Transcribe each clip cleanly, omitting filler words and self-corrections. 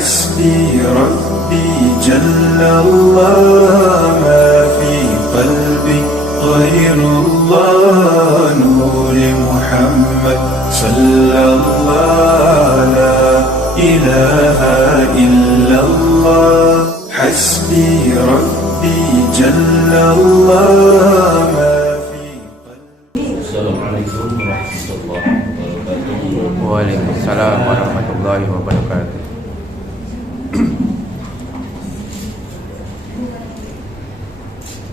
حسبي ربي جل الله ما في قلبي غير الله نور محمد صلى الله لا إله إلا الله حسبي ربي جل الله ما في قلبي. السلام عليكم ورحمة الله وبركاته. Waalaikumsalam warahmatullahi wabarakatuh.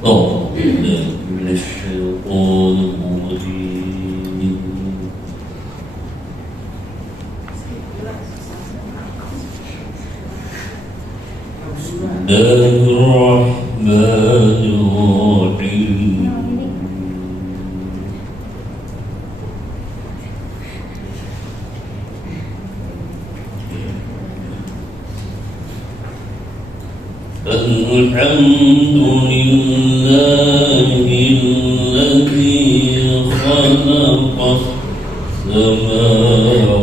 أعوذ بالله من الشيطان الرجيم. بسم الله الرحمن الرحيم. الحمد لله الذي خلق السماوات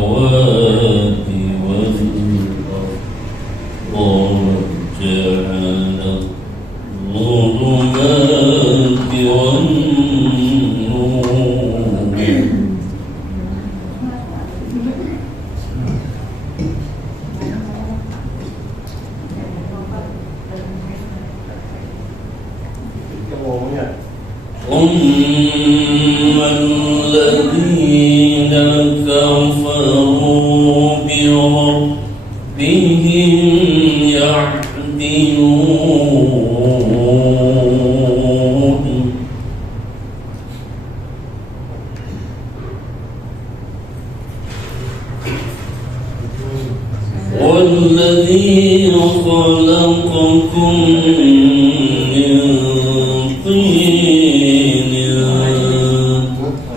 والأرض وجعل الظلمات والنور ثم الذين كفروا بربهم يعدلون والذي خلقكم من طين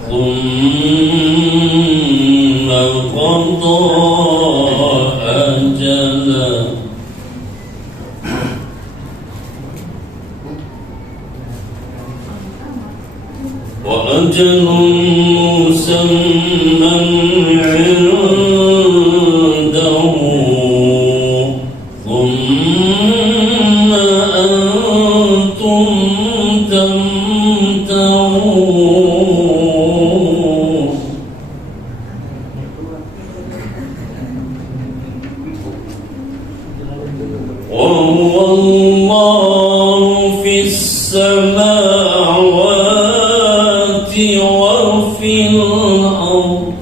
ثم قضى أجلا وأجل مسمى عنده ثم أنتم تمترون وهو الله في السماوات وفي الأرض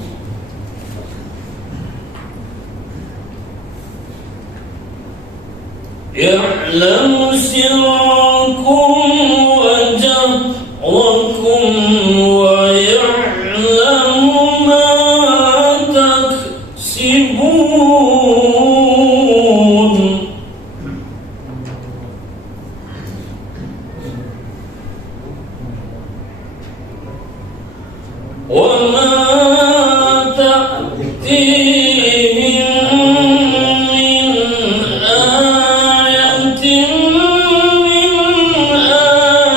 يعلم سركم وجهركم ويعلم ما تكسبون وما تأتيهم من آية من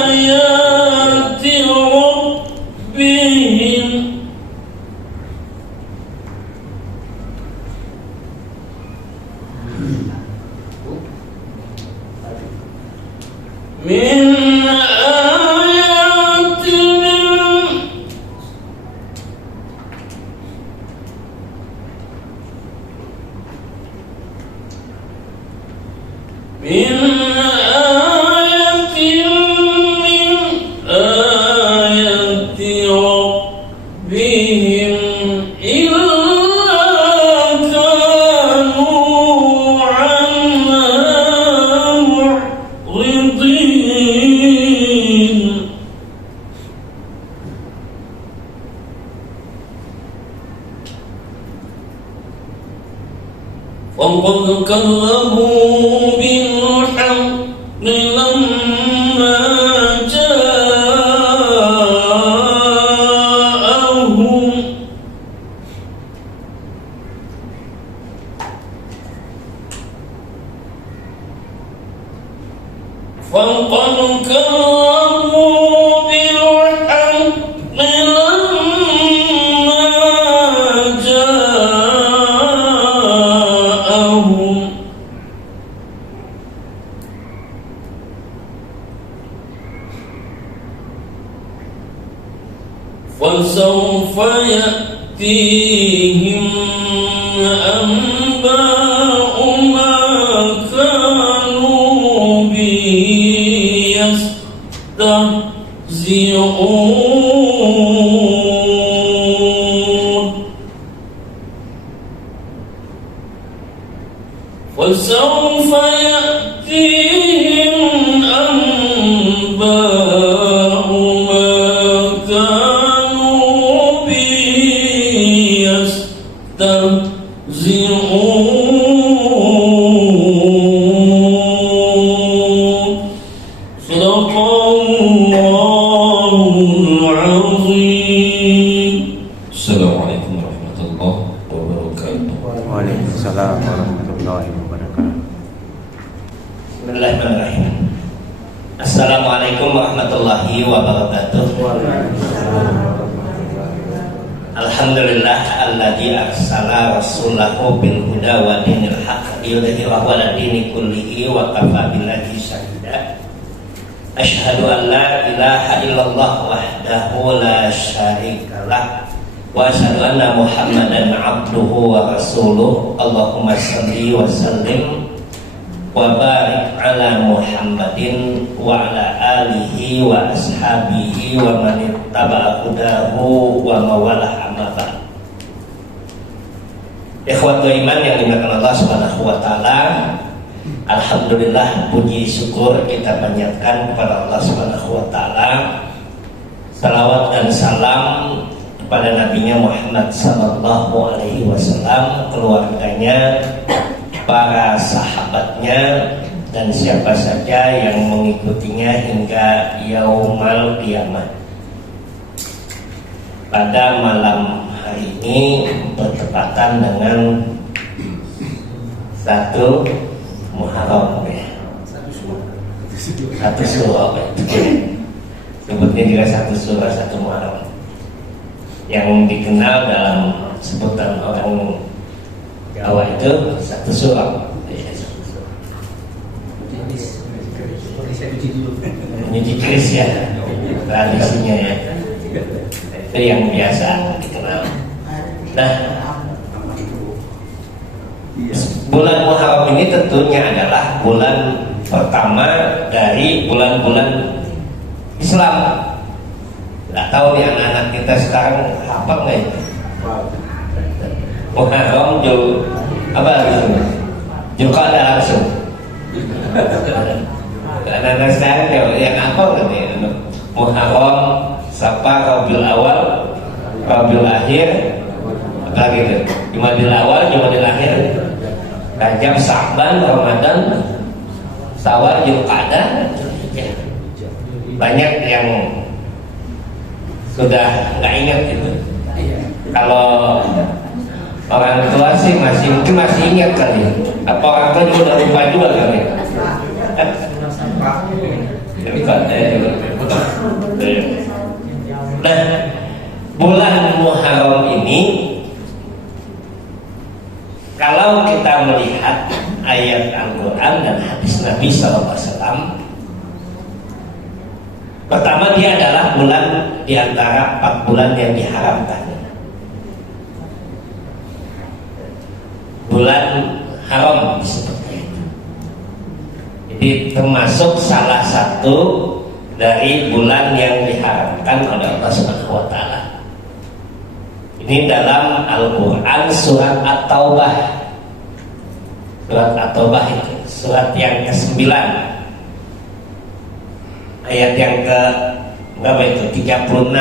آيات ربهم من آيات من آية من آيات ربهم إلا كانوا عنها معرضين وقد كذبوا بالحق لما جاءهم فقد كذبوا بالحق لما جاءهم فسوف يأتيهم أنباء ما كانوا به يستهزئون فسوف يأتيهم أنباء ما كانوا به يستهزئون صدق الله العظيم. Assalamualaikum warahmatullahi wabarakatuh. Waalaikumsalam warahmatullahi wabarakatuh. Bismillahirrahmanirrahim. Assalamualaikum warahmatullahi wabarakatuh. Alhamdulillah alladzi arsala rasulahu bil huda wa dinil haqq liyudhhirahu 'ala dini kullihi wa kafa billahi shahida. Asyhadu an la ilaha illallah wahdahu la syarikalah wa asyhadu anna Muhammadan abduhu wa rasuluh. Allahumma shalli wa sallim wa barik ala Muhammadin wa ala alihi wa ashabihi wa man ittaba'a hudahu wa mawalah amma ba'd. Ikhwatul iman yang dimuliakan Allah Subhanahu wa taala, alhamdulillah puji syukur kita panjatkan kepada Allah Subhanahu wa taala. Salawat dan salam kepada nabinya Muhammad sallallahu alaihi wasallam, keluarganya, para sahabatnya, dan siapa saja yang mengikutinya hingga yaumal qiyamah. Pada malam hari ini bertepatan dengan 1 Muharram ya. Satu surah sebutnya juga 1 surah 1 Muharram, yang dikenal dalam sebutan orang Jawa itu 1 surah. Menyuci keris ya, tradisinya ya, itu yang biasa dikenal. Nah, bulan Muharram ini tentunya adalah bulan pertama dari bulan-bulan Islam. Nggak tahu nih anak-anak kita sekarang hafal nggak itu? Muharram apa gitu? Zulqa'dah langsung. Anak-anak sekarang yang hafal nggak nih? Muharram, Safar, Rabiul Awal, Rabiul Akhir, apa gitu? Jumadil Awal, Jumadil Akhir, Rajab, Sa'ban, Ramadan, Syawal, Zulqa'dah. Banyak yang sudah nggak ingat gitu. Kalau orang tua sih mungkin masih ingat kali. Apa orang tua juga udah lupa juga kali. Nah, bulan Muharram ini, kalau kita melihat ayat Al-Quran dan hadis Nabi SAW, pertama dia adalah bulan di antara 4 bulan yang diharamkan. Bulan haram disebutnya itu. Jadi termasuk salah satu dari bulan yang diharamkan oleh Allah Subhanahu wa taala. Ini dalam Al-Quran surat At-Taubah. Surat At-Taubah itu surat yang ke-9. Ayat yang ke berapa itu? 36.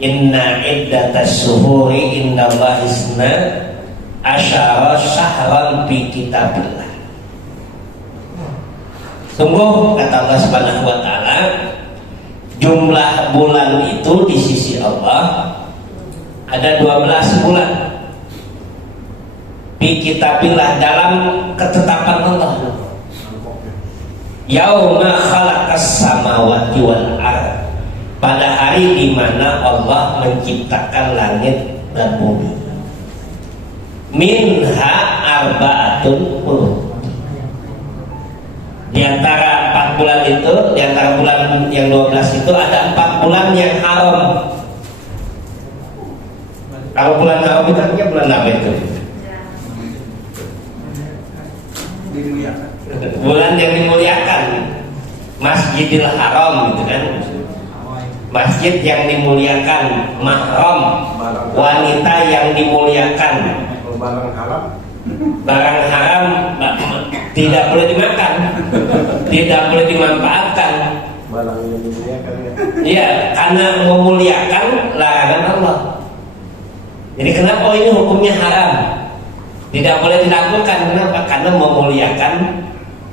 Inna iddatas syuhuri indallahi isna asyara syahran fi kitabillah. Sungguh kata Allah Subhanahu wa taala, jumlah bulan itu di sisi Allah ada 12 bulan. Fi kitabillah, dalam ketetapan Allah. Yauma khalaqas samawati wal ardh, pada hari di mana Allah menciptakan langit dan bumi. Minha arba'atun hurum. Di antara 4 bulan itu, di antara bulan yang 12 itu ada 4 bulan yang haram. Kalau bulan haram itu artinya bulan apa itu? Bulan yang dimuliakan. Masjidil Haram gitu kan. Masjid yang dimuliakan, mahram, wanita yang dimuliakan. Barang haram tidak boleh dimakan, tidak boleh dimanfaatkan. Iya, karena memuliakan larangan Allah. Jadi kenapa ini hukumnya haram? Tidak boleh dilakukan. Kenapa? Karena memuliakan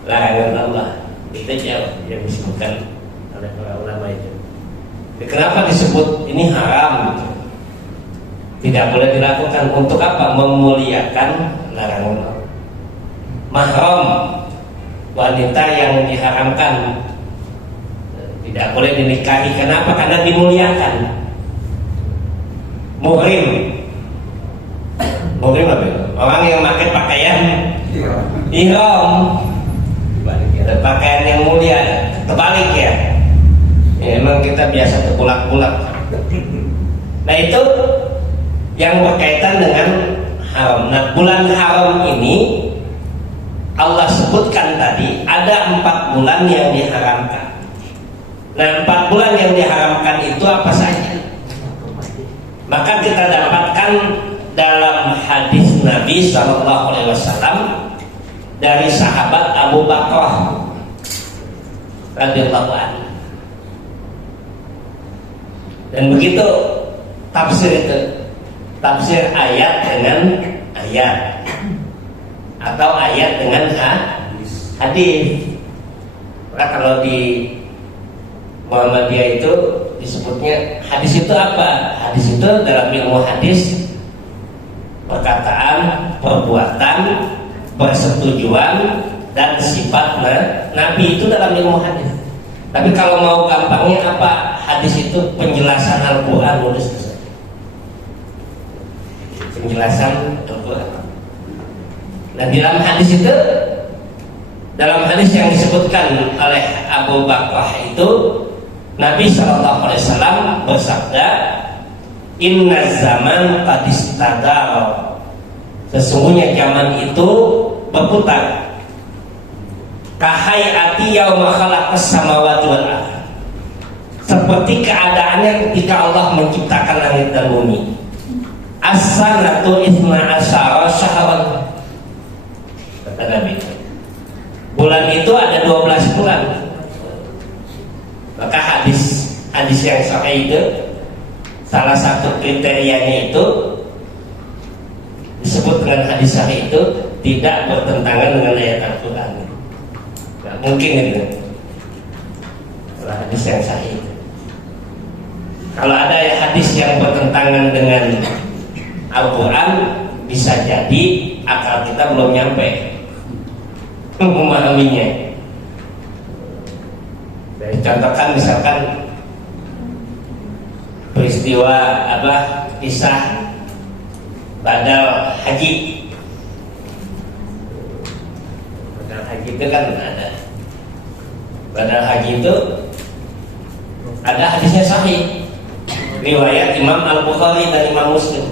larangan Allah. Itu yang disebutkan oleh para ulama itu. Jadi kenapa disebut ini haram? Gitu? Tidak boleh dilakukan. Untuk apa? Memuliakan larangan Allah. Mahram, wanita yang diharamkan, tidak boleh dinikahi. Kenapa? Karena dimuliakan. Muhrim apa itu? Orang yang pakai pakaian ihram, pakaian yang mulia. Terbalik ya. Memang kita biasa terpulak-pulak. Nah itu yang berkaitan dengan haram. Nah bulan haram ini Allah sebutkan tadi ada 4 bulan yang diharamkan. Nah 4 bulan yang diharamkan itu apa saja? Maka kita dapatkan dalam hadis Nabi SAW dari sahabat Abu Bakar radhiyallahu anhu. Dan begitu tafsir itu, tafsir ayat dengan ayat atau ayat dengan hadis. Nah, kalau di Muhammadiyah itu disebutnya hadis itu apa? Hadis itu dalam ilmu hadis perkataan, perbuatan, persetujuan dan sifat Nabi itu dalam ilmu hadis. Tapi kalau mau gampangnya apa? Hadis itu penjelasan Al-Quran, nulis itu saja. Penjelasan Al-Quran. Nah di dalam hadis itu, dalam hadis yang disebutkan oleh Abu Bakar itu, Nabi SAW bersabda, Inna zaman qad istadara. Sesungguhnya zaman itu berputar. Kahayati yauma khalaqas samawati wal ardh. Seperti keadaannya ketika Allah menciptakan langit dan bumi. As-sanatu itsna asyara syahran. Kata Nabi. Bulan itu ada 12 bulan. Maka hadis yang sahih itu salah satu kriterianya itu disebut dengan hadis sahih itu tidak bertentangan dengan ayat Al-Quran. Nggak mungkin itu. Kalau hadis yang sahih. Kalau ada hadis yang bertentangan dengan Al-Quran, bisa jadi akal kita belum nyampe memahaminya. Contohkan misalkan peristiwa kisah badal haji. Badal haji itu kan ada. Badal haji itu ada hadisnya sahih. Riwayat Imam Al-Bukhari dan Imam Muslim.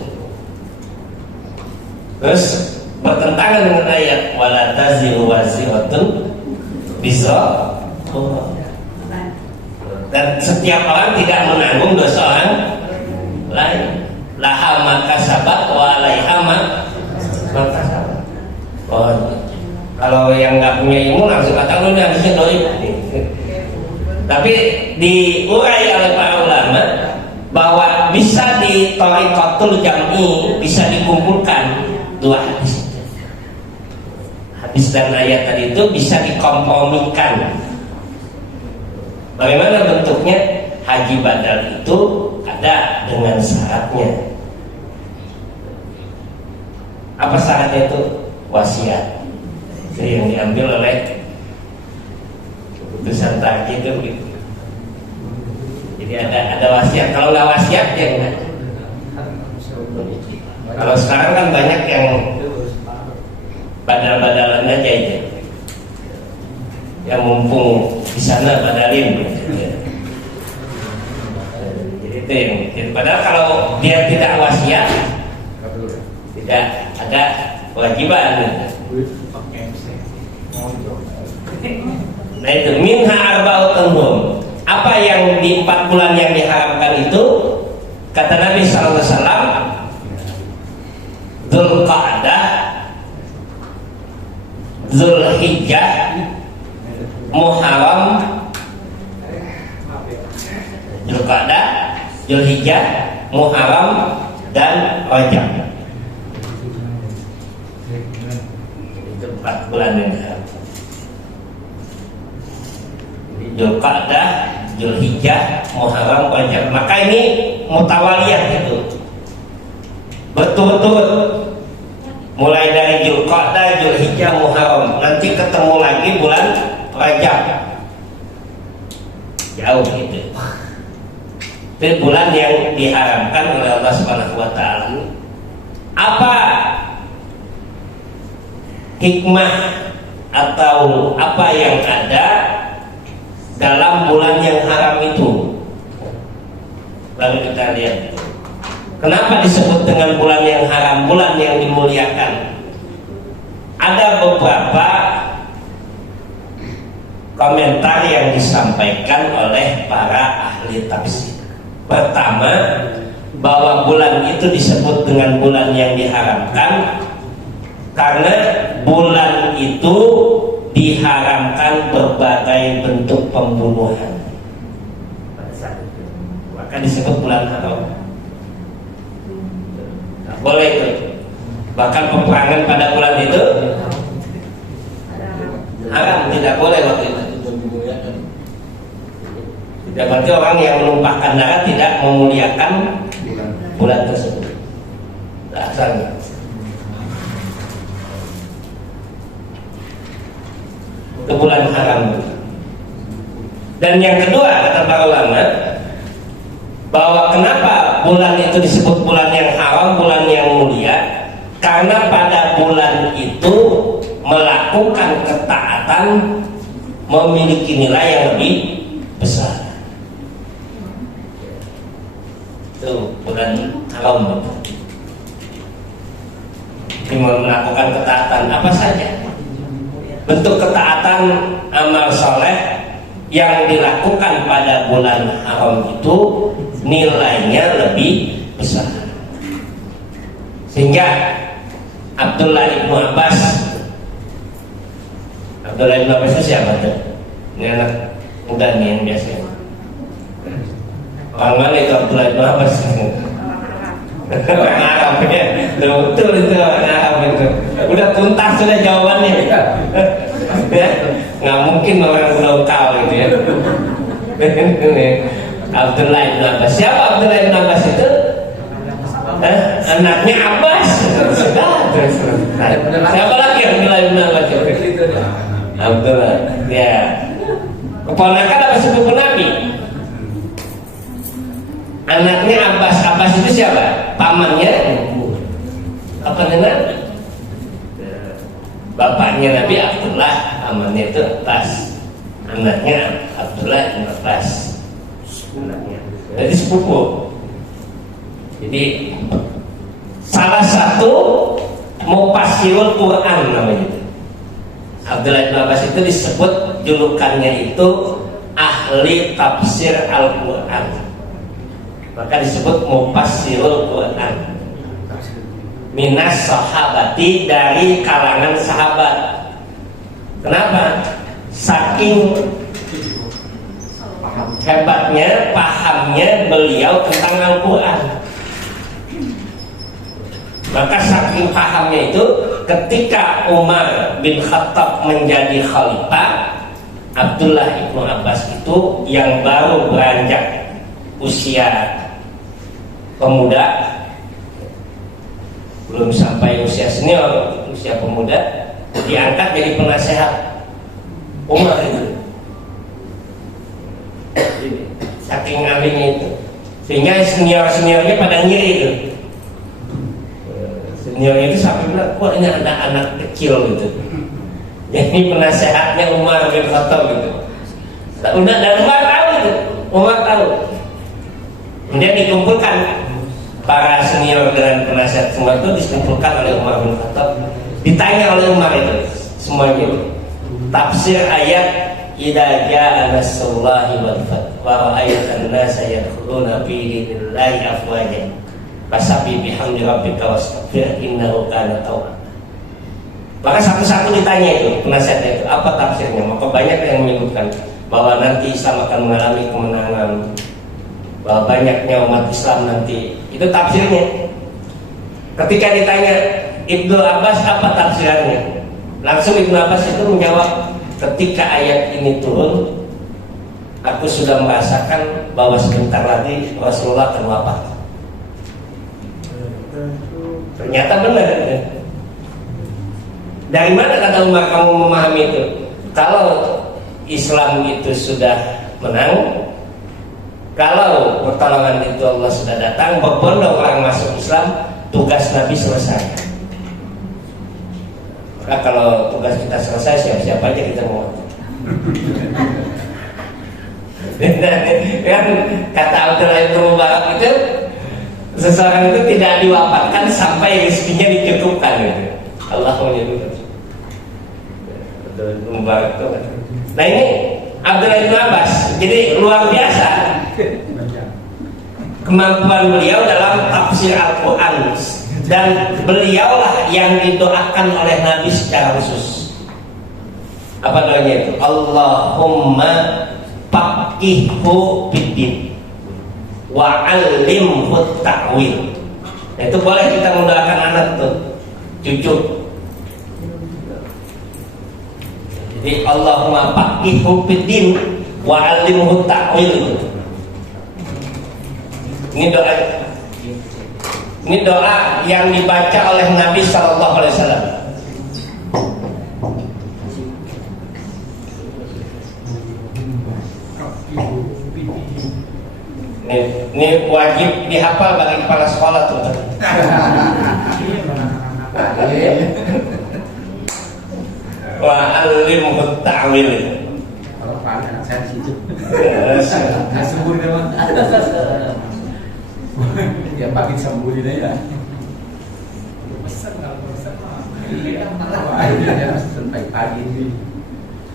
Terus bertentangan dengan ayat wala taziru waziratun bizra. Dan setiap orang tidak menanggung dosa orang lain. Laha makasabat wa alaiha makasabat. Oh, kalau yang nggak punya ilmu langsung kata lu harusnya doi. Tapi diurai oleh para ulama bahwa bisa di thariqatul jam'i, bisa dikumpulkan dua hadis. Hadis dan ayat tadi itu bisa dikompromikan. Bagaimana bentuknya? Haji badal itu ada dengan syaratnya. Apa syaratnya itu? Wasiat. Itu yang diambil oleh keputusan haji itu gitu. Jadi ada wasiat. Kalau nggak wasiat ya enggak. Kalau sekarang kan banyak yang badal-badalan aja itu. Yang mumpung di sana badalin. Itu yang padahal kalau dia tidak wasiat tidak ada kewajiban. Nah itu minha arba'atun hurum. Apa yang di 4 bulan yang diharamkan itu kata Nabi SAW, Dzulqa'dah, Dzulhijjah, Muharram, Dzulqa'dah, Dzulhijjah, Muharram, dan Rajab. Itu 4 bulan yang diharamkan. Dzulqa'dah, Dzulhijjah, Muharram, Rajab. Maka ini mutawaliyah itu. Betul-betul mulai dari Dzulqa'dah, Dzulhijjah, Muharram, nanti ketemu lagi bulan Rajab. Jauh gitu. Itu bulan yang diharamkan oleh Allah Subhanahu wa taala. Apa hikmah atau apa yang ada dalam bulan yang haram itu? Lalu kita lihat kenapa disebut dengan bulan yang haram, bulan yang dimuliakan. Ada beberapa komentar yang disampaikan oleh para ahli tafsir. Pertama, bahwa bulan itu disebut dengan bulan yang diharamkan karena bulan itu diharamkan berbagai bentuk pembunuhan pada saat itu. Maka disebut bulan haram. Nah, boleh itu. Bahkan peperangan pada bulan itu haram, tidak boleh waktu itu. Tidak berarti orang yang menumpahkan darah tidak memuliakan bulan tersebut. Asalnya. Itu bulan haram. Dan yang kedua kata para ulama, bahwa kenapa bulan itu disebut bulan yang haram, bulan yang mulia, karena pada bulan itu melakukan ketaatan memiliki nilai yang lebih besar. Itu bulan haram. Ini melakukan ketaatan apa saja. Bentuk ketaatan amal soleh yang dilakukan pada bulan haram itu nilainya lebih besar. Sehingga Abdullah ibnu Abbas itu siapa tuh? Ini anak muda nih yang biasa. Orang mana itu Abdullah ibnu Abbas? Orang Arab ya, betul itu orang Arab itu. Udah tuntas sudah jawabannya. Ya, nggak mungkin orang lokal gitu ya. Abdullah ibnu Abbas. Siapa Abdullah ibnu Abbas itu? Anaknya Abbas. Sudah. Siapa lagi Abdullah ibnu Abbas? Abdullah. Ya. Keponakan apa sepupu Nabi? Anaknya Abbas. Abbas itu siapa? Pamannya apa Nabi? Bapaknya Nabi Abdullah, pamannya itu Abbas. Anaknya Abdullah bin Abbas. Anaknya. Jadi sepupu. Jadi salah satu mufassirul Quran namanya. Abdullah bin Abbas itu disebut julukannya itu ahli tafsir Al-Quran. Maka disebut mufassirul Quran. Minas sahabati, dari kalangan sahabat. Kenapa? Saking hebatnya pahamnya beliau tentang Al-Quran. Maka saking pahamnya itu, ketika Umar bin Khattab menjadi khalifah, Abdullah ibnu Abbas itu yang baru beranjak usia pemuda, belum sampai usia senior, usia pemuda, diangkat jadi penasehat Umar itu. Saking ahlinya itu, sehingga seniornya pada ngiri itu. Seniornya itu sampai bilang, kok ini anak-anak kecil gitu. Jadi penasehatnya Umar bin Khattab gitu. Dan Umar tahu itu, Umar tahu. Kemudian dikumpulkan para senior dan penasihat semua itu dikumpulkan oleh Umar bin Khattab. Ditanya oleh Umar itu semuanya tafsir ayat idza jaa nasrullahi wal fath wa ra'aitan nasa yadkhuluna fi dinillahi afwaja fasabbih bihamdi rabbika wastaghfir innahu kana tawwab. Maka satu-satu ditanya itu penasihatnya itu apa tafsirnya. Maka banyak yang menyebutkan bahwa nanti Islam akan mengalami kemenangan, bahwa banyaknya umat Islam nanti. Itu tafsirnya. Ketika ditanya Ibnu Abbas apa tafsirannya, langsung Ibnu Abbas itu menjawab, ketika ayat ini turun, aku sudah merasakan bahwa sebentar lagi Rasulullah akan wafat. Ternyata benar. Dari mana kata Umar kamu memahami itu? Kalau Islam itu sudah menang, kalau pertolongan itu Allah sudah datang, berbondong orang masuk Islam, tugas Nabi selesai. Maka kalau tugas kita selesai, siap-siap aja kita mau. Kan kata Abdullah bin Mubarak itu, seseorang itu tidak diwafatkan sampai rezekinya dicukupkan. Gitu. Allah menyebutkan. Abdullah bin Mubarak itu. Nah ini Abdullah bin Abbas, jadi luar biasa kemampuan beliau dalam tafsir Al-Quran, dan beliaulah yang didoakan oleh Nabi secara khusus. Apa doanya itu? Allahumma faqihhu fiddin wa 'allimhu ta'wil. Itu boleh kita mendoakan anak tuh, cucu. Jadi Allahumma faqihhu fiddin wa 'allimhu ta'wil. Ini doa. Ini doa yang dibaca oleh Nabi Sallallahu Alaihi Wasallam. Ini wajib dihafal bagi kepala sekolah tuh. Wa alimhu ta'wil. Kalau Pak anak saya di situ. Nggak sembur kan? Ya pagi sembuhin aja. Pesan kalau pesan mah. Iya, sampai pagi ini.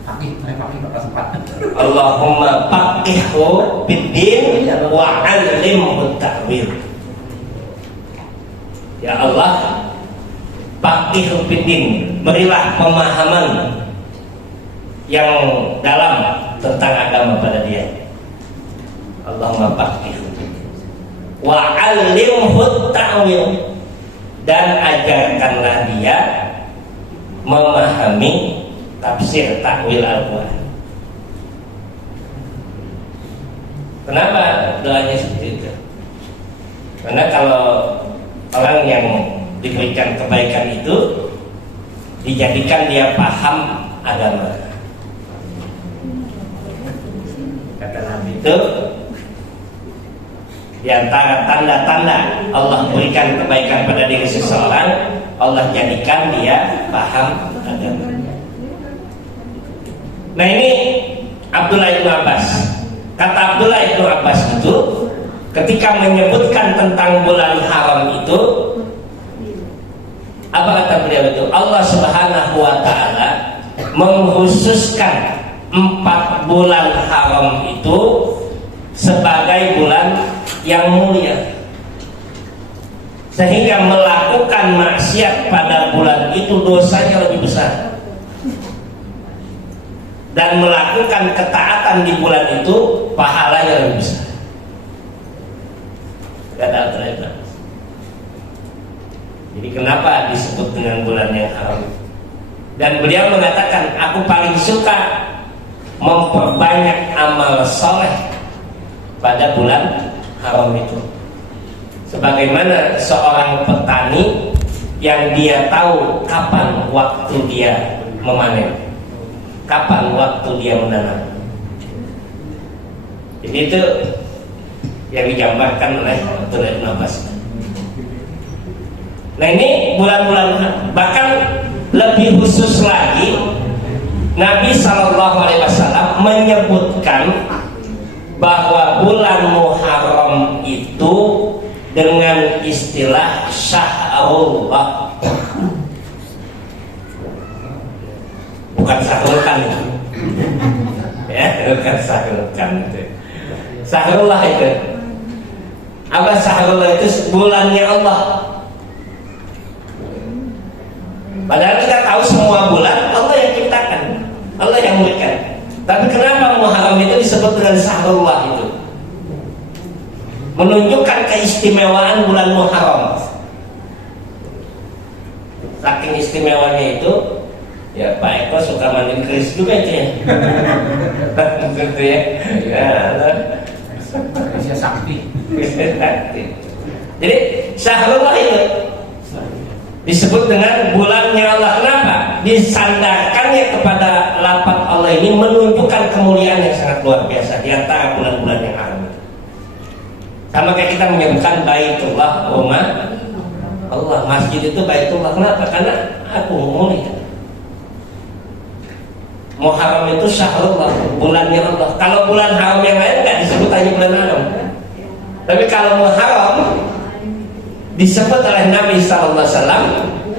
Pagi bakal sempat. Allahumma faqihhu fiddin wa 'allimhu ta'wil. Ya Allah, faqihhu fiddin, berilah pemahaman yang dalam tentang agama pada dia. Allahumma faqihhu wa 'allimhu ta'wil, dan ajarkanlah dia memahami tafsir takwil Al-Quran. Kenapa doanya seperti itu? Karena kalau orang yang diberikan kebaikan itu dijadikan dia paham agama, kata Nabi itu, di antara tanda-tanda Allah berikan kebaikan pada diri seseorang, Allah jadikan dia paham agama. Nah ini Abdullah bin Abbas. Kata Abdullah bin Abbas itu, ketika menyebutkan tentang bulan haram itu, apa kata beliau itu? Allah Subhanahu wa ta'ala mengkhususkan 4 bulan haram itu sebagai bulan yang mulia, sehingga melakukan maksiat pada bulan itu dosanya lebih besar, dan melakukan ketaatan di bulan itu pahalanya lebih besar. Kata Al-Quran. Jadi kenapa disebut dengan bulan yang haram? Dan beliau mengatakan, aku paling suka memperbanyak amal soleh pada bulan haram itu. Sebagaimana seorang petani yang dia tahu kapan waktu dia memanen, kapan waktu dia menanam. Jadi itu yang digambarkan oleh Abdullah bin Abbas. Nah ini bulan-bulan, bahkan lebih khusus lagi Nabi SAW menyebutkan bahwa bulan Muharram itu dengan istilah syahrullah. Bukan sahurkan itu. Ya, bukan sahurkan itu. Syahrullah itu. Apa syahrullah itu? Bulannya Allah. Padahal kita tahu semua bulan Allah yang ciptakan, Allah yang memberikan. Tapi kenapa Muharram itu disebut dengan syahrullah itu? Menunjukkan keistimewaan bulan Muharram. Saking istimewanya itu, ya Pak Eko suka mandi keris juga itu ya. Gitu ya. Ya, Kerisnya sakti. Jadi syahrullah itu disebut dengan bulannya Allah. Kenapa? Disandarkannya kepada lafaz Allah ini menunjukkan kemuliaan yang sangat luar biasa di antara bulan-bulan yang haram itu. Sama kayak kita menyebutkan Baitullah, rumah Allah, masjid itu Baitullah. Kenapa? Karena aku mulia. Muharram itu syahrullah, bulannya Allah. Kalau bulan haram yang lain nggak disebut hanya bulan haram. Tapi kalau Muharram disebut oleh Nabi SAW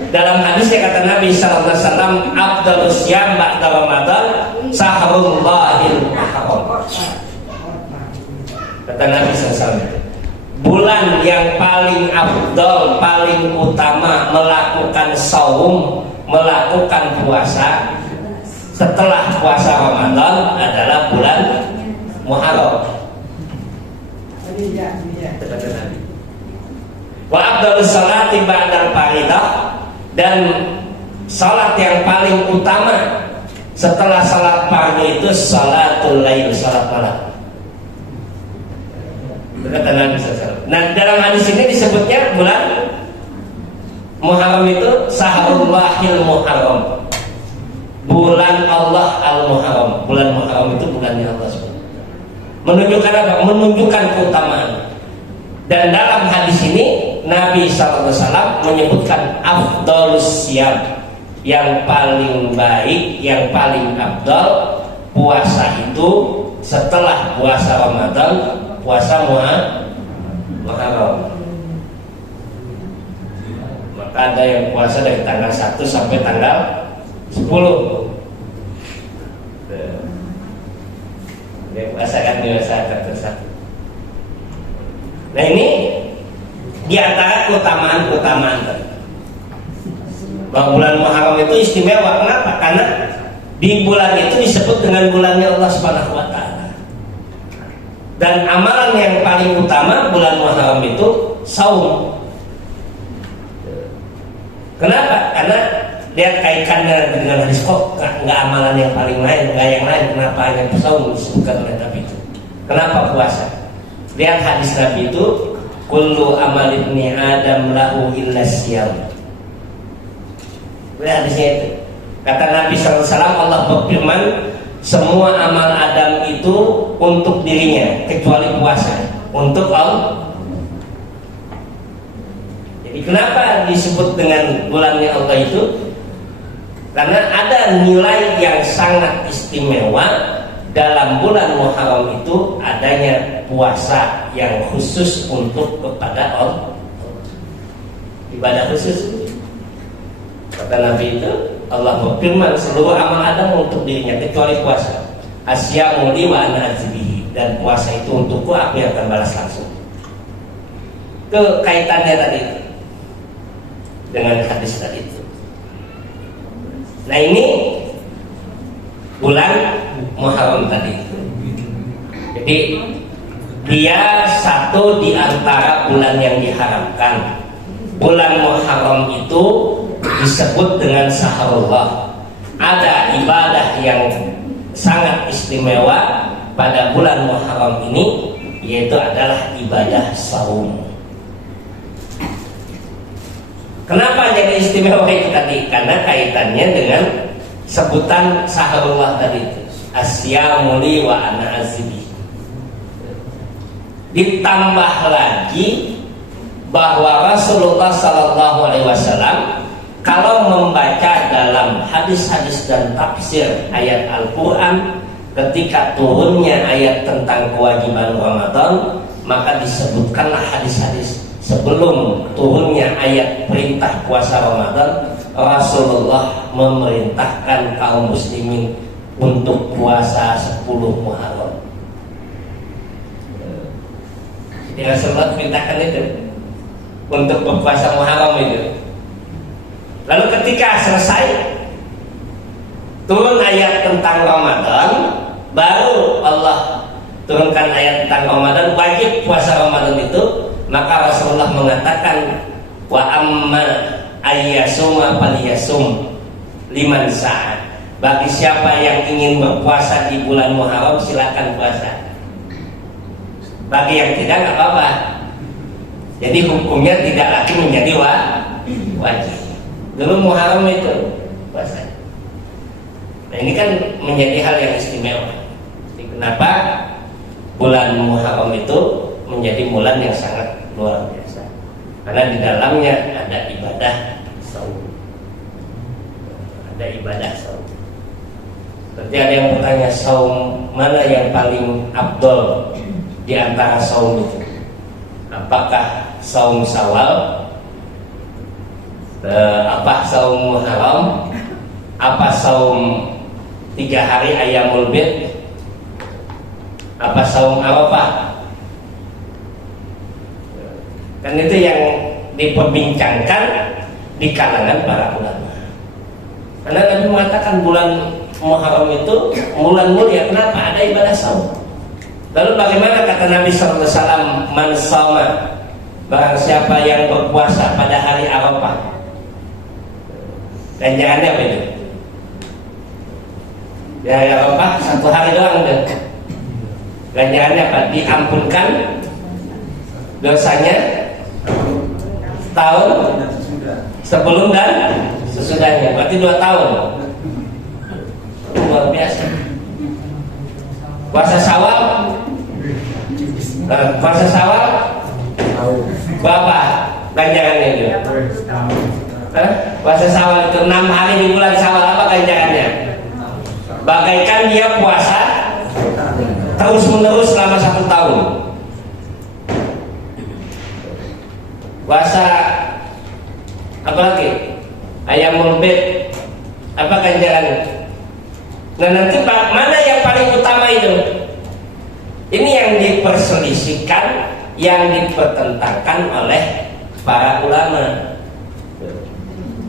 dalam hadisnya, kata Nabi SAW, afdalus syam ba'da Ramadan sahrullahil muharram. Kata Nabi SAW, bulan yang paling afdal, paling utama melakukan saum, melakukan puasa setelah puasa Ramadan adalah bulan Muharram. Wa afdalus salati ba'dal faridah, dan salat yang paling utama setelah salat pagi itu salatul lail, salat malam. Kata Nabi SAW. Nah, dalam hadis ini disebutnya bulan Muharram itu sahrullahil muharram, bulan Allah al-Muharram. Bulan Muharram itu bulannya Allah SWT. Menunjukkan apa? Menunjukkan keutamaan. Dan dalam hadis ini Nabi SAW menyebutkan afdalus syam, yang paling baik, yang paling afdal puasa itu setelah puasa Ramadan, puasa Muharram. Maka ada yang puasa dari tanggal 1 sampai tanggal 10. Dia puasa kan biasa terus. Nah ini di antara keutamaan tadi. Bahwa bulan Muharram itu istimewa. Kenapa? Karena di bulan itu disebut dengan bulannya Allah Subhanahu wa taala. Dan amalan yang paling utama bulan Muharram itu saum. Kenapa? Karena lihat kaitannya dengan hadis, kok nggak amalan yang paling lain, nggak yang lain. Kenapa hanya saum disebutkan oleh Nabi itu? Kenapa puasa? Lihat hadis Nabi itu, kullu amal ibni Adam lahu illa syiyam. Lihat hadisnya itu. Kata Nabi SAW, Allah berfirman, semua amal Adam itu untuk dirinya kecuali puasa, untuk Allah. Jadi kenapa disebut dengan bulannya Allah itu? Karena ada nilai yang sangat istimewa dalam bulan Muharram itu, adanya puasa yang khusus untuk kepada Allah, ibadah khusus. Kata Nabi itu, Allah berfirman, seluruh amal Adam untuk dirinya kecuali puasa. Asyamu li wa ana ajzibihi, dan puasa itu untukku, aku yang akan balas langsung. Itu kaitannya tadi dengan hadis tadi itu. Nah ini bulan Muharram tadi. Jadi dia satu di antara bulan yang diharamkan. Bulan Muharram itu disebut dengan syahrullah. Ada ibadah yang sangat istimewa pada bulan Muharram ini, yaitu adalah ibadah saum. Kenapa jadi istimewa itu tadi? Karena kaitannya dengan sebutan syahrullah tadi itu, asyamu li wa ana azbi. Ditambah lagi bahwa Rasulullah SAW kalau membaca dalam hadis-hadis dan tafsir ayat Al-Quran, ketika turunnya ayat tentang kewajiban Ramadan, maka disebutkanlah hadis-hadis sebelum turunnya ayat perintah puasa Ramadan, Rasulullah memerintahkan kaum muslimin untuk puasa 10 Muharram. Jadi Rasulullah perintahkan itu untuk berpuasa Muharram itu. Lalu ketika selesai turun ayat tentang Ramadan, baru Allah turunkan ayat tentang Ramadan, wajib puasa Ramadan itu. Maka Rasulullah mengatakan, wa amma ayyasuma falyasum liman saat. Bagi siapa yang ingin berpuasa di bulan Muharram, silakan puasa. Bagi yang tidak, nggak apa-apa. Jadi hukumnya tidak lagi menjadi wajib. Dulu Muharram itu puasa. Nah ini kan menjadi hal yang istimewa. Jadi kenapa bulan Muharram itu menjadi bulan yang sangat luar biasa? Karena di dalamnya ada ibadah saum. Ada ibadah saum. Berarti ada yang bertanya, saum mana yang paling afdol di antara saum itu? Apakah saum Syawal? Apa saum Muharram? Apa saum 3 hari Ayyamul Bid? Apa saum Arafah? Dan itu yang diperbincangkan di kalangan para ulama. Karena Nabi mengatakan bulan Muharram itu bulan mulia. Kenapa? Ada ibadah saum. Lalu bagaimana kata Nabi SAW, man shoma, barang siapa yang berpuasa pada hari Arafah, ganjarannya apa itu? Di hari Arafah 1 hari doang deh. Ganjarannya apa? Diampunkan dosanya tahun sebelum dan sesudahnya. Berarti 2 tahun. Luar biasa. Puasa Syawal, puasa Syawal berapa ganjarannya itu? Puasa Syawal itu 6 hari di bulan Syawal, apa ganjarannya? Bagaikan dia puasa terus menerus selama 1 tahun. Puasa apa lagi? Ayyamul Bid, apa ganjarannya? Nah nanti mana yang paling utama itu? Ini yang diperselisihkan, yang dipertentangkan oleh para ulama.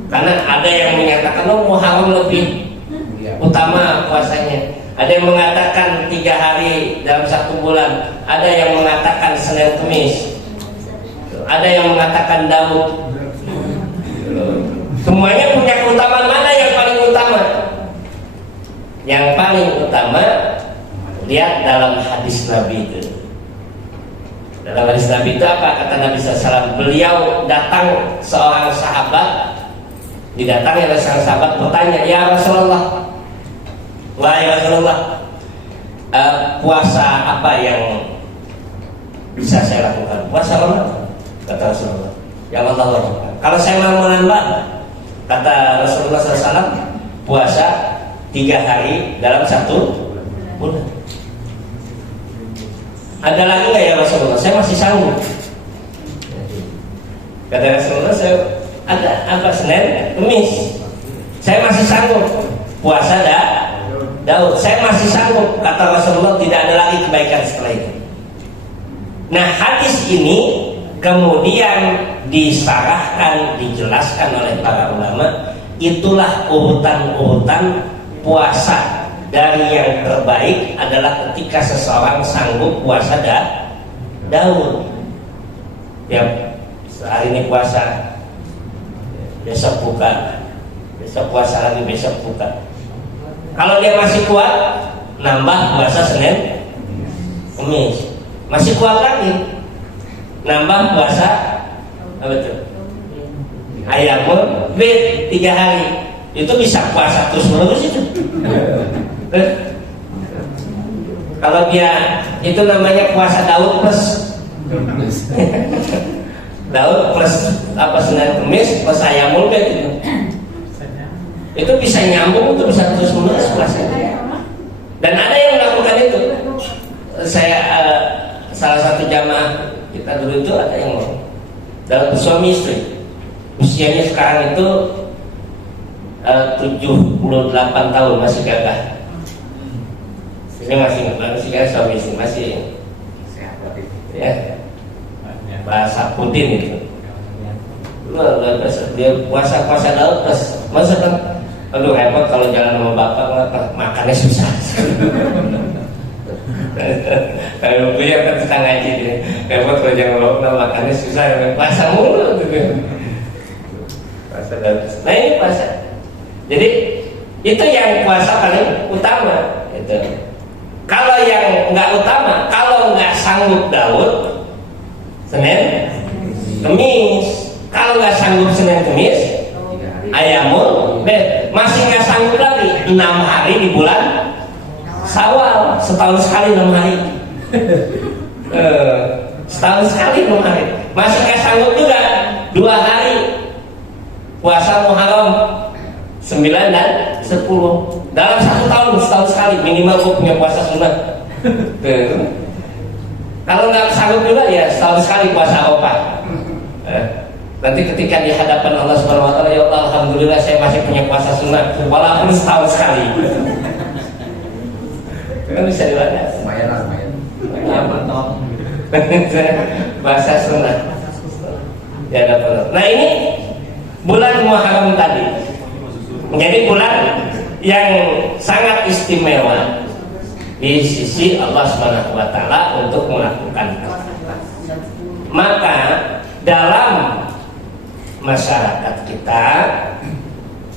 Karena ada yang menyatakan Muharram lebih utama puasanya. Ada yang mengatakan 3 hari dalam 1 bulan. Ada yang mengatakan Senin Kemis. Ada yang mengatakan Daud. Semuanya punya keutamaan. Mana yang paling utama? Yang paling utama, lihat dalam hadis Nabi itu. Dalam hadis Nabi itu apa kata Nabi SAW? Beliau datang seorang sahabat, didatangi oleh seorang sahabat bertanya, ya Rasulullah, wahai Rasulullah, puasa apa yang bisa saya lakukan? Puasa Ramadan, kata Rasulullah. Ya Allah, kalau saya mau menambah, kata Rasulullah SAW, puasa 3 hari dalam 1 bulan. Ada lagi nggak ya Rasulullah? Saya masih sanggup. Kata Rasulullah, saya ada apa Senin, Kemis. Saya masih sanggup. Puasa Daud. Saya masih sanggup. Kata Rasulullah, tidak ada lagi kebaikan setelah itu. Nah hadis ini kemudian disarahkan, dijelaskan oleh para ulama. Itulah urutan-urutan puasa. Dari yang terbaik adalah ketika seseorang sanggup puasa Daud. Tiap hari ini puasa, besok buka, besok puasa lagi, besok buka. Kalau dia masih kuat, nambah puasa Senin, Kemis. Masih kuat lagi, nambah puasa apa itu? Ayyamul Bid 3 hari. Itu bisa puasa terus menerus itu. Kalau dia itu namanya puasa Daud plus Daud plus apa Senin Kemis plus Ayyamul Bid itu bisa nyambung, itu bisa terus menerus puasa. Dan ada yang melakukan itu. Saya salah satu jamaah kita dulu itu ada yang dalam suami istri. Usianya sekarang itu 78 tahun, masih gagah. Ini masih kan suami istri masih Sehat berarti. ya bahasa Putin itu. Luar biasa dia puasa laut terus masa kan, aduh repot kalau jalan sama bapak makannya susah. Kalau punya kan suka ngaji dia, repot kalau jalan sama bapak makannya susah, puasa mulu gitu. Puasa laut. Nah ini puasa. Jadi itu yang puasa paling utama itu. Kalau yang nggak utama, kalau nggak sanggup Daud, Senin, Kemis. Kalau nggak sanggup Senin, Kemis, Ayamun, masih nggak sanggup lagi 6 hari di bulan Syawal, setahun sekali 6 hari. Setahun sekali 6 hari. Masih nggak sanggup juga 2 hari puasa Muharram 9 dan 10. Dalam 1 tahun, setahun sekali minimal gue punya puasa sunat. Kalau nggak sanggup juga ya setahun sekali puasa Arafah. Nanti ketika di hadapan Allah Subhanahu Wa Taala, ya Allah, alhamdulillah saya masih punya puasa sunat walaupun setahun sekali. Kan bisa dibaca. Lumayan lah, lumayan. Ya mantap. Puasa sunat. Ya dapat. Nah ini bulan Muharram tadi menjadi bulan yang sangat istimewa di sisi Allah Subhanahu Wa Taala untuk melakukan. Maka dalam masyarakat kita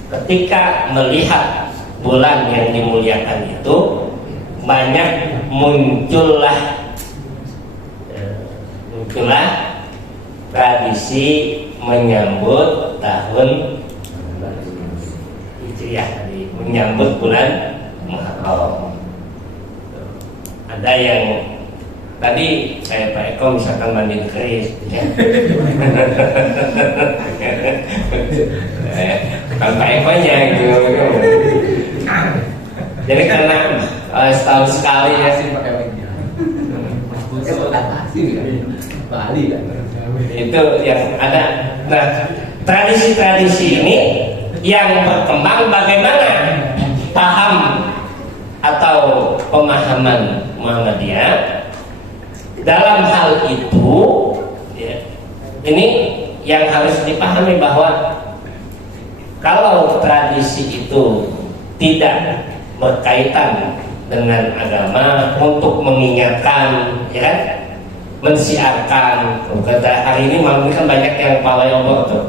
ketika melihat bulan yang dimuliakan itu banyak muncullah tradisi menyambut tahun Hijriah, menyambut bulan Muharram. Ada yang tadi saya Pak Eko misalkan mandi keris, ya. Kan Pak Eko nya gitu. Jadi karena setahun sekali ya sih pakai wingnya. Bali kan. itu yang ada. Nah tradisi-tradisi ini yang berkembang bagaimana paham atau pemahaman Muhammadiyah dalam hal itu ya, ini yang harus dipahami bahwa kalau tradisi itu tidak berkaitan dengan agama untuk mengingatkan, ya kan, mensiarkan. Kata hari ini malam ini kan banyak yang pawai obor tuh,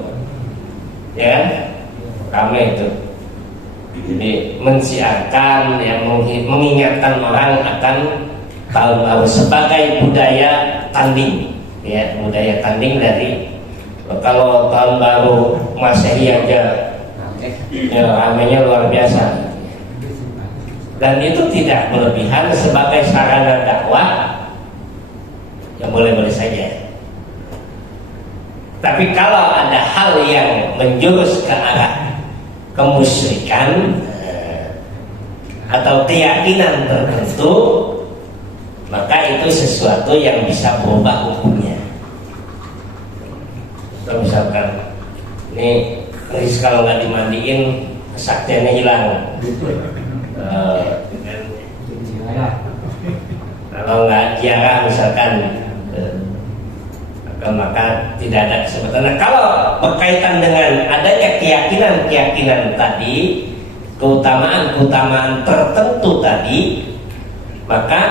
ya kan, ramai itu. Jadi mensiarkan, yang mengingatkan orang akan tahun baru sebagai budaya tanding, ya, budaya tanding dari kalau tahun baru Masehi aja ya ramainya luar biasa. Dan itu tidak berlebihan sebagai sarana dakwah, ya boleh-boleh saja. Tapi kalau ada hal yang menjurus ke arah kemusyrikan atau keyakinan tertentu, maka itu sesuatu yang bisa berubah hukumnya. So, misalkan ini keris kalau nggak dimandiin kesaktiannya hilang. Kalau nggak ziarah misalkan, maka tidak ada kesempatan. Nah, kalau berkaitan dengan adanya keyakinan tadi, keutamaan tertentu tadi, maka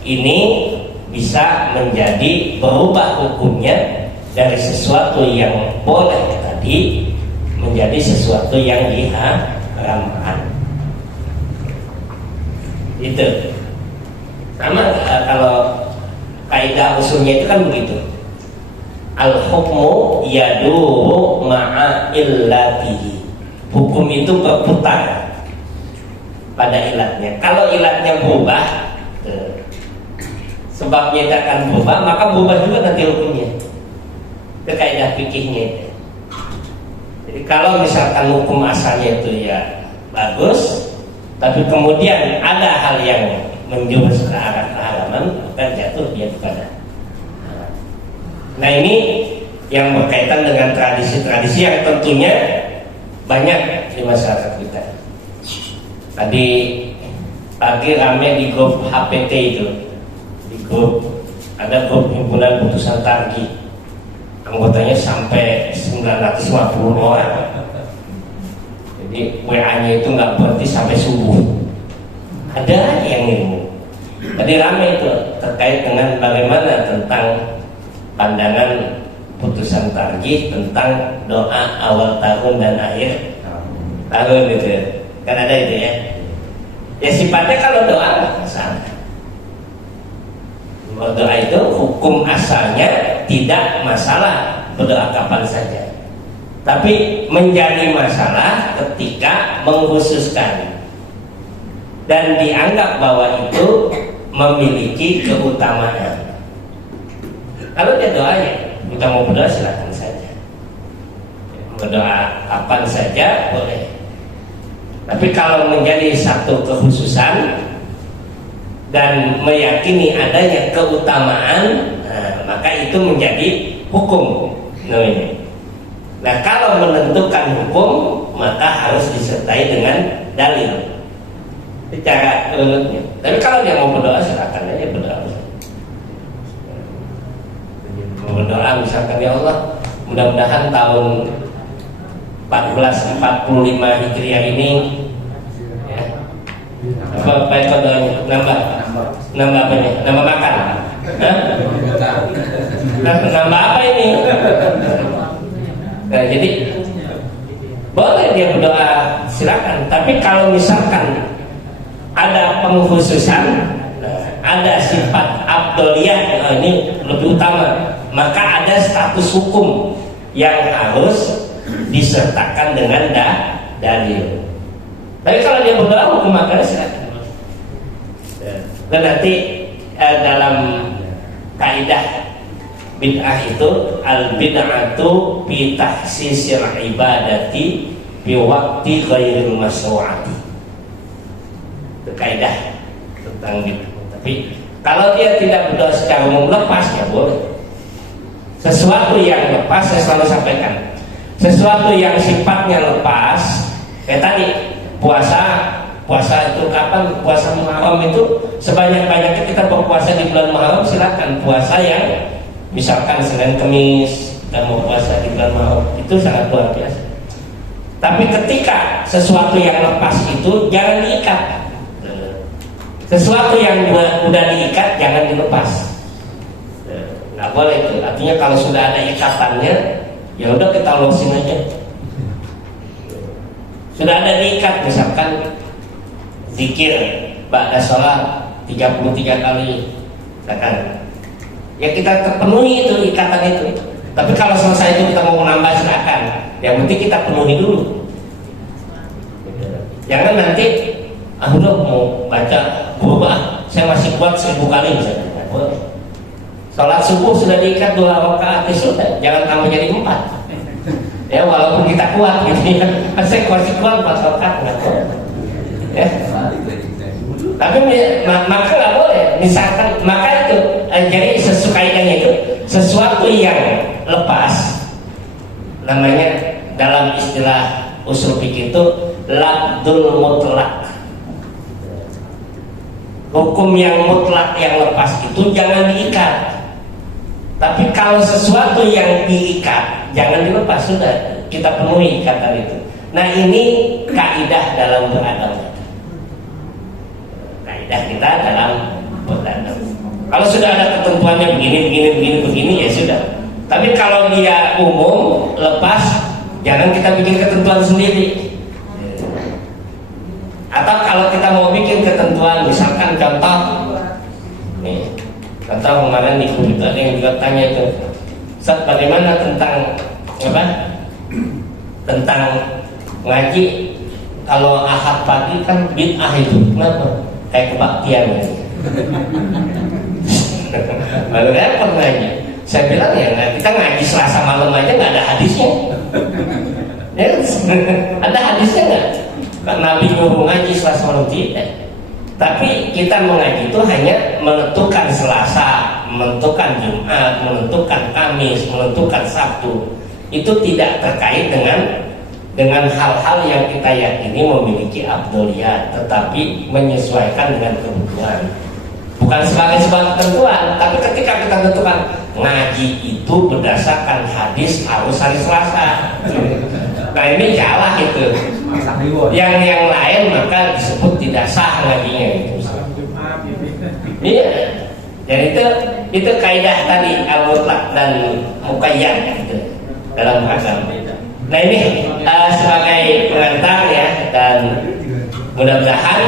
ini bisa menjadi berubah hukumnya dari sesuatu yang boleh tadi menjadi sesuatu yang diharamkan. Itu sama kalau kaidah usulnya itu kan begitu. Al-hukmu yaduru ma'a illatihi. Hukum itu berputar pada ilatnya. Kalau ilatnya berubah, sebabnya tidak akan berubah, maka berubah juga nanti hukumnya. Itu kaidah fikihnya itu. Jadi kalau misalkan hukum asalnya itu ya bagus, tapi kemudian ada hal yang menjurus ke arah keharaman, maka jatuh dia kepada haram. Nah ini yang berkaitan dengan tradisi-tradisi yang tentunya banyak di masyarakat kita. Tadi pagi rame di grup HPT itu, di grup ada grup himpunan putusan tarji, anggotanya sampai 950 orang. Jadi WA-nya itu nggak berhenti sampai subuh. Ada yang ilmu. Tadi rame itu terkait dengan bagaimana tentang pandangan putusan tarjih tentang doa awal tahun dan akhir tahun itu. Kan ada itu ya. Ya sifatnya kalau doa nggak masalah. Berdoa itu hukum asalnya tidak masalah, berdoa kapan saja. Tapi menjadi masalah ketika mengkhususkan dan dianggap bahwa itu memiliki keutamaan. Kalau dia doanya, kita mau berdoa silakan saja. Berdoa kapan saja boleh. Tapi kalau menjadi satu kekhususan dan meyakini adanya keutamaan, maka itu menjadi hukum namanya. Nah, kalau menentukan hukum maka harus disertai dengan dalil secara urutnya. Tapi kalau dia mau berdoa silakan aja berdoa. Berdoa misalkan, ya Allah, mudah-mudahan tahun 1445 Hijriah ini ya, apa itu doanya? Nambah apa nih? Nambah makan? Nambah apa ini? Nah, jadi boleh dia berdoa silakan. Tapi kalau misalkan ada pengkhususan, ada sifat abdoliyah, ini lebih utama, maka ada status hukum yang harus disertakan dengan dalil. Tapi kalau dia berdoa hukum makanya silakan. Dan nanti dalam kaidah bid'ah itu al bid'atu fi tahsisil ibadati bi waqti ghairil masyru'ati. Itu kaidah tentang bid'ah. Tapi kalau dia tidak berdoa secara umum lepas ya boleh. Sesuatu yang lepas, saya selalu sampaikan, sesuatu yang sifatnya lepas, kayak tadi puasa itu kapan? Puasa Muharram itu sebanyak-banyaknya kita berpuasa di bulan Muharram, silakan. Puasa yang misalkan Senin Kemis kita mau puasa di bulan Muharram, itu sangat luar biasa. Tapi ketika sesuatu yang lepas itu jangan diikat. Sesuatu yang udah diikat jangan dilepas. Nggak boleh itu. Artinya kalau sudah ada ikatannya, ya udah kita losin aja. Sudah ada diikat, misalkan zikir ba'da sholat 33 kali, misalkan, ya kita terpenuhi itu ikatan itu. Tapi kalau selesai itu kita mau menambah silakan. Yang penting kita penuhi dulu. Jangan nanti udah mau baca berubah, saya masih kuat 1000 kali misalnya. Sholat subuh sudah diikat 2 rakaat, sudah, jangan tambah jadi 4. Ya walaupun kita kuat gitu ya, saya masih kuat 4 rakaat nggak boleh. Ya. Tapi maka nggak boleh. Misalkan maka itu jadi sesuainya itu sesuatu yang lepas, namanya dalam istilah usul fikih itu labdul mutlak. Hukum yang mutlak yang lepas itu jangan diikat. Tapi kalau sesuatu yang diikat jangan dilepas, sudah kita penuhi ikatan itu. Nah ini kaidah dalam beradab. Kaidah kita dalam beradab. Kalau sudah ada ketentuannya begini ya sudah. Tapi kalau dia umum lepas, jangan kita bikin ketentuan sendiri. Atau kalau kita mau bikin ketentuan, misalkan contoh nih, contoh kemarin di grup itu ada yang juga tanya itu, Ustaz, bagaimana tentang apa? Tentang ngaji kalau ahad pagi kan bid'ah itu, kenapa? Kayak kebaktian gitu. Baru repot ngaji. Saya bilang ya kita ngaji Selasa malam aja nggak ada hadisnya. Ya, ada hadisnya nggak? Nabi nyuruh ngaji Selasa malam tidak. Tapi kita mengaji itu hanya menentukan Selasa menentukan Jumat, menentukan Kamis, menentukan Sabtu, itu tidak terkait dengan hal-hal yang kita yakini memiliki afdoliyat, tetapi menyesuaikan dengan kebutuhan. Bukan sebagai sebuah ketentuan, tapi ketika kita tentukan ngaji itu berdasarkan hadis harus hari Selasa. Nah ini jalan itu. Yang lain maka disebut tidak sah ngajinya itu. Iya. Dan itu kaidah tadi al-mutlaq dan muqayyad gitu, dalam agama. Nah ini sebagai pengantar ya, dan mudah-mudahan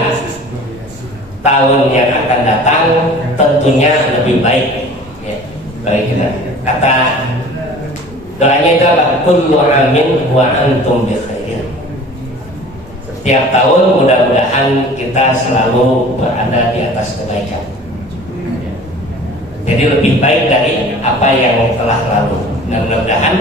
tahun yang akan datang tentunya lebih baik ya. Baik kita kata doanya itu apa? Kullu amin wa antum bi khair. Setiap tahun mudah-mudahan kita selalu berada di atas kebaikan. Jadi lebih baik dari apa yang telah lalu. Dan mudah-mudahan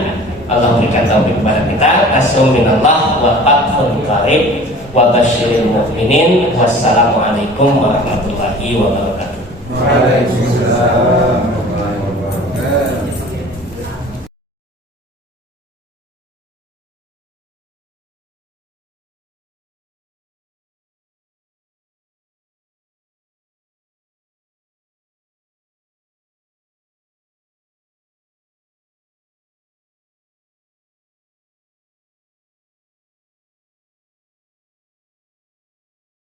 Allah berikan taufik kepada kita. Assalamualaikum wa fathun qarib wa basyiril mu'minin. Wassalamualaikum warahmatullahi wabarakatuh. Waalaikumsalam.